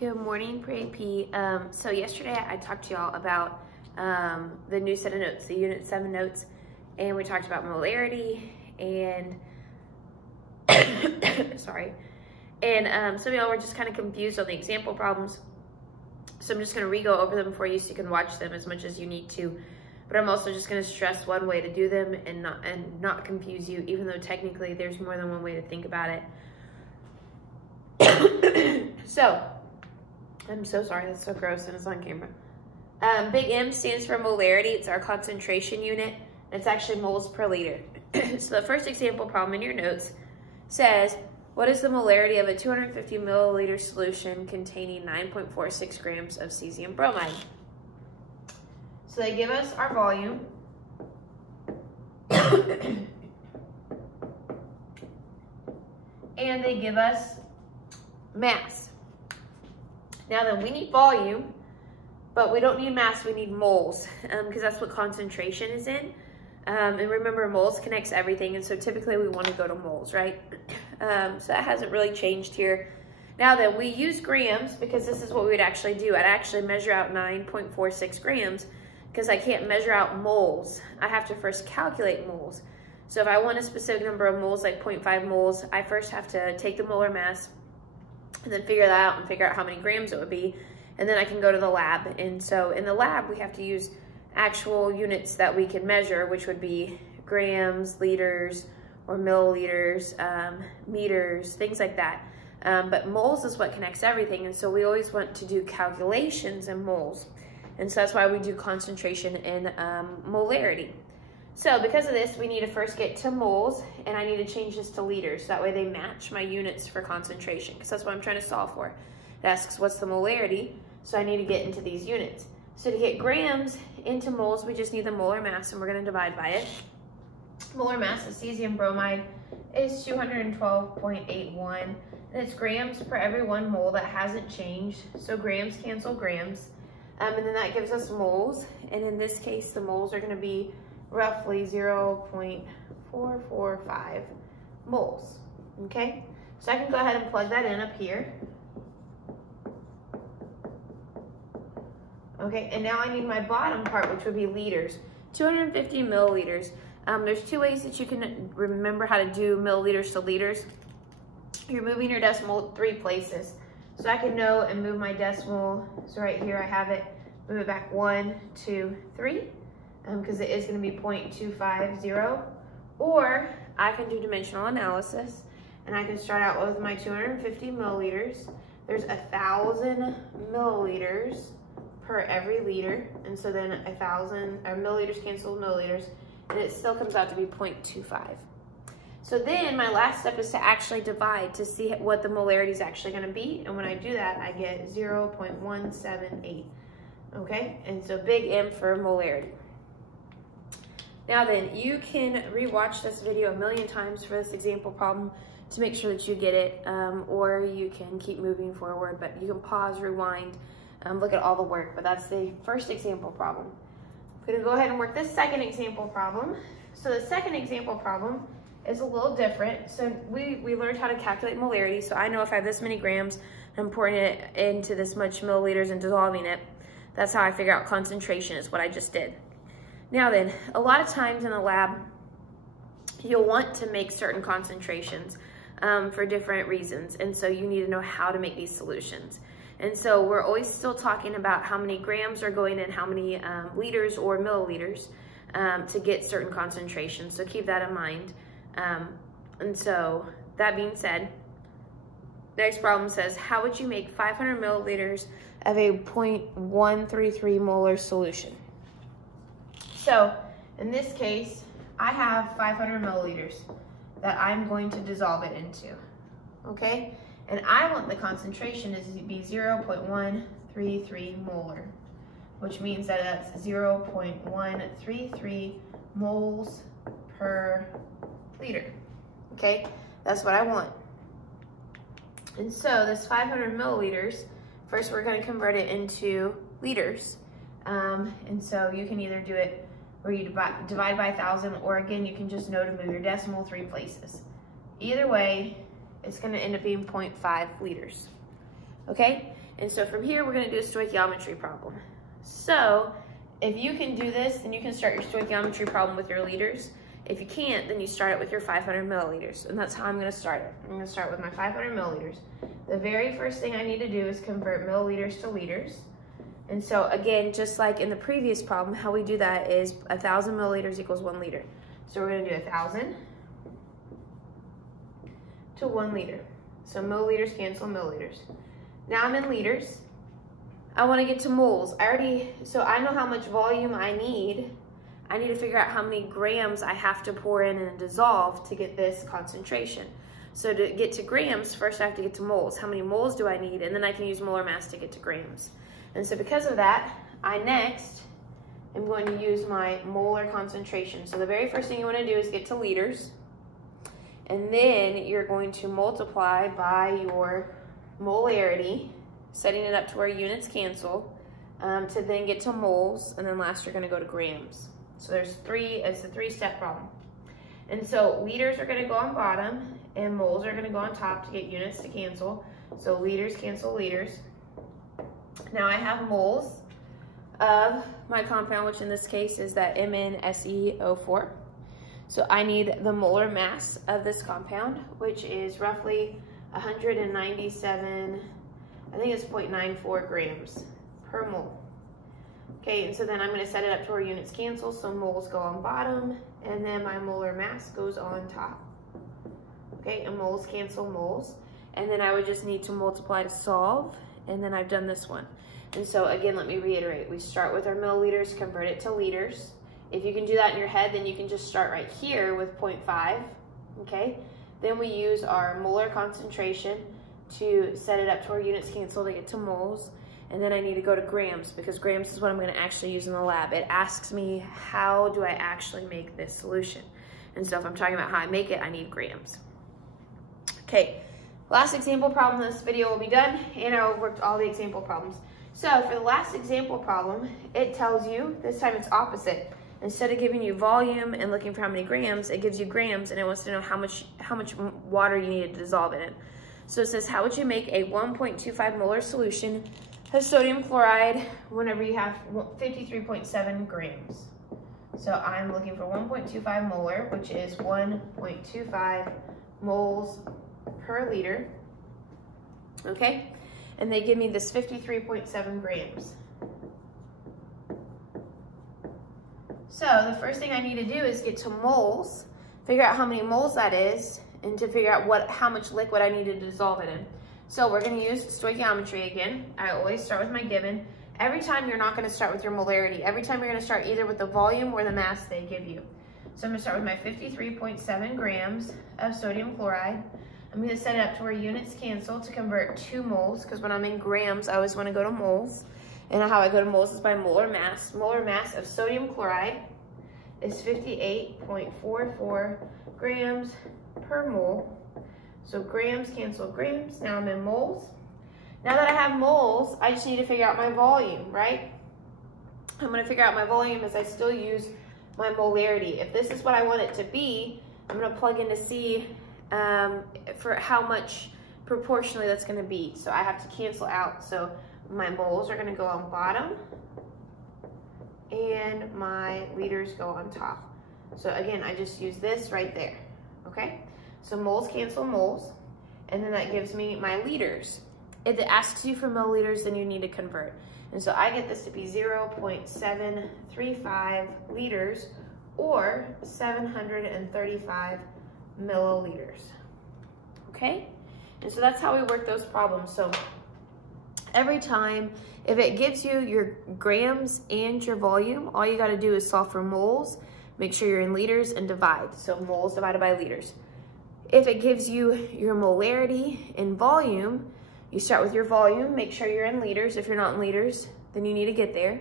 Good morning, pre-AP. So yesterday I talked to y'all about the new set of notes, the Unit 7 notes, and we talked about molarity and, sorry. And some of y'all were just kind of confused on the example problems. So I'm just gonna re-go over them for you so you can watch them as much as you need to. But I'm also just gonna stress one way to do them and not confuse you, even though technically there's more than one way to think about it. So, I'm so sorry, that's so gross and it's on camera. Big M stands for molarity. It's our concentration unit. It's actually moles per liter. So the first example problem in your notes says, what is the molarity of a 250 milliliter solution containing 9.46 grams of cesium bromide? So they give us our volume. And they give us mass. Now then, we need volume, but we don't need mass, we need moles, because that's what concentration is in. And remember, moles connects everything, and so typically we want to go to moles, right? So that hasn't really changed here. Now then, we use grams because this is what we would actually do. I'd actually measure out 9.46 grams because I can't measure out moles. I have to first calculate moles. So if I want a specific number of moles, like 0.5 moles, I first have to take the molar mass and then figure that out and figure out how many grams it would be. And then I can go to the lab. And so in the lab, we have to use actual units that we can measure, which would be grams, liters, or milliliters, meters, things like that. But moles is what connects everything. And so we always want to do calculations in moles. And so that's why we do concentration in molarity. So because of this, we need to first get to moles, and I need to change this to liters. So that way they match my units for concentration, because that's what I'm trying to solve for. It asks what's the molarity, so I need to get into these units. So to get grams into moles, we just need the molar mass, and we're gonna divide by it. Molar mass of cesium bromide is 212.81, and it's grams per every 1 mole. That hasn't changed, so grams cancel grams. And then that gives us moles, and in this case, the moles are gonna be roughly 0.445 moles, okay? So I can go ahead and plug that in up here. Okay, and now I need my bottom part, which would be liters. 250 milliliters. There's 2 ways that you can remember how to do milliliters to liters. You're moving your decimal 3 places. So I can know and move my decimal. So right here I have it, move it back 1, 2, 3. Because it is going to be 0.250, or I can do dimensional analysis, and I can start out with my 250 milliliters. There's 1,000 milliliters per every liter, and so then 1,000 milliliters cancel milliliters, and it still comes out to be 0.25. So then my last step is to actually divide to see what the molarity is actually going to be, and when I do that, I get 0.178. Okay, and so big M for molarity. Now then, you can rewatch this video a million times for this example problem to make sure that you get it, or you can keep moving forward, but you can pause, rewind, look at all the work, but that's the first example problem. I'm gonna go ahead and work this second example problem. So the second example problem is a little different. So we learned how to calculate molarity, so I know if I have this many grams, I'm pouring it into this much milliliters and dissolving it. That's how I figure out concentration, is what I just did. Now then, a lot of times in the lab, you'll want to make certain concentrations for different reasons. And so you need to know how to make these solutions. And so we're always still talking about how many grams are going in, how many liters or milliliters to get certain concentrations. So keep that in mind. And so that being said, next problem says, how would you make 500 milliliters of a 0.133 molar solution? So in this case, I have 500 milliliters that I'm going to dissolve it into, okay? And I want the concentration to be 0.133 molar, which means that that's 0.133 moles per liter, okay? That's what I want. And so this 500 milliliters, first we're gonna convert it into liters. And so you can either do it where you divide by 1,000, or again, you can just know to move your decimal 3 places. Either way, it's gonna end up being 0.5 liters. Okay? And so from here, we're gonna do a stoichiometry problem. So if you can do this, then you can start your stoichiometry problem with your liters. If you can't, then you start it with your 500 milliliters. And that's how I'm gonna start it. I'm gonna start with my 500 milliliters. The very first thing I need to do is convert milliliters to liters. And so again, just like in the previous problem, how we do that is 1,000 milliliters equals 1 liter. So we're gonna do 1,000 to 1 liter. So milliliters cancel milliliters. Now I'm in liters. I wanna get to moles. So I know how much volume I need. I need to figure out how many grams I have to pour in and dissolve to get this concentration. So to get to grams, first I have to get to moles. How many moles do I need? And then I can use molar mass to get to grams. And so because of that, I next am going to use my molar concentration. So the very first thing you want to do is get to liters. And then you're going to multiply by your molarity, setting it up to where units cancel, to then get to moles. And then last you're going to go to grams. So it's a three-step problem. And so liters are going to go on bottom and moles are going to go on top to get units to cancel. So liters cancel liters. Now I have moles of my compound, which in this case is that MnSeO4. So I need the molar mass of this compound, which is roughly 197, I think it's 0.94 grams per mole. Okay, and so then I'm going to set it up to where units cancel, so moles go on bottom, and then my molar mass goes on top. Okay, and moles cancel moles, and then I would just need to multiply to solve, and then I've done this one. And so again, let me reiterate. We start with our milliliters, convert it to liters. If you can do that in your head, then you can just start right here with 0.5, okay? Then we use our molar concentration to set it up to where units cancel to get to moles. And then I need to go to grams because grams is what I'm gonna actually use in the lab. It asks me, how do I actually make this solution? And so if I'm talking about how I make it, I need grams. Okay, last example problem in this video will be done, and I worked all the example problems. So for the last example problem, it tells you, this time it's opposite. Instead of giving you volume and looking for how many grams, it gives you grams and it wants to know how much water you need to dissolve it in. So it says, how would you make a 1.25 molar solution of sodium chloride whenever you have 53.7 grams? So I'm looking for 1.25 molar, which is 1.25 moles per liter, okay? And they give me this 53.7 grams. So the first thing I need to do is get to moles, figure out how many moles that is, and to figure out how much liquid I need to dissolve it in. So we're gonna use stoichiometry again. I always start with my given. Every time you're not gonna start with your molarity. Every time you're gonna start either with the volume or the mass they give you. So I'm gonna start with my 53.7 grams of sodium chloride. I'm gonna set it up to where units cancel to convert to moles, because when I'm in grams, I always wanna go to moles. And how I go to moles is by molar mass. Molar mass of sodium chloride is 58.44 grams per mole. So grams cancel grams. Now I'm in moles. Now that I have moles, I just need to figure out my volume, right? I'm gonna figure out my volume as I still use my molarity. If this is what I want it to be, I'm gonna plug in to see for how much proportionally that's gonna be. So I have to cancel out. So my moles are gonna go on bottom and my liters go on top. So again, I just use this right there, okay? So moles cancel moles, and then that gives me my liters. If it asks you for milliliters, then you need to convert. And so I get this to be 0.735 liters or 735 milliliters, okay? And so that's how we work those problems. So every time, if it gives you your grams and your volume, all you gotta do is solve for moles, make sure you're in liters, and divide. So moles divided by liters. If it gives you your molarity and volume, you start with your volume, make sure you're in liters. If you're not in liters, then you need to get there.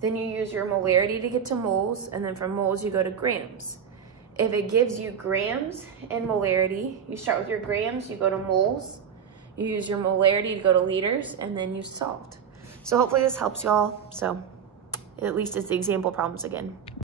Then you use your molarity to get to moles, and then from moles you go to grams. If it gives you grams and molarity, you start with your grams, you go to moles, you use your molarity to go to liters, and then you solved. So hopefully this helps y'all. So at least it's the example problems again.